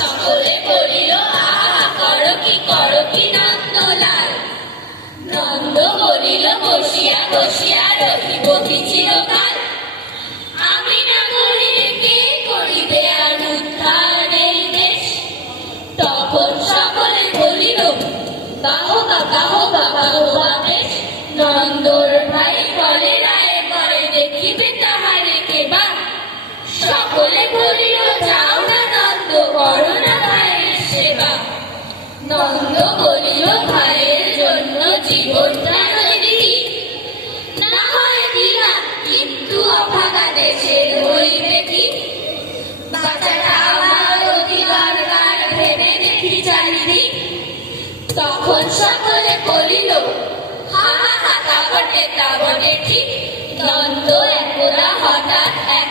সকলে বলিল আহা করো কি নন্দলাল। নন্দ বলিল বসিয়া বসিয়া রহিব কি চিরকাল। আমি না করিলে কে করিবে আর উদ্ধার এই দেশ। তখন সকলে বলিল বাহবা বাহবা বাহবা বেশ। নন্দর ভাই বলে রায়ে পরে দেখিবে তাহারে কেবা। সকলে বলিল যাও না নন্দ করো না ভাইয়ের সেবা। নন্দ বলিল ভাইয়ের জন্য জীবনটা নদী না হয় দিলাম, কিন্তু অভাগা দেশের হইবে কি। বাচ্চাটা আমার অতি দরকার ভেবে দেখি চারিদিক। তখন সকলে বলিল হা হা হা তা বটে ঠিক। নন্দ একদা হঠাৎ এক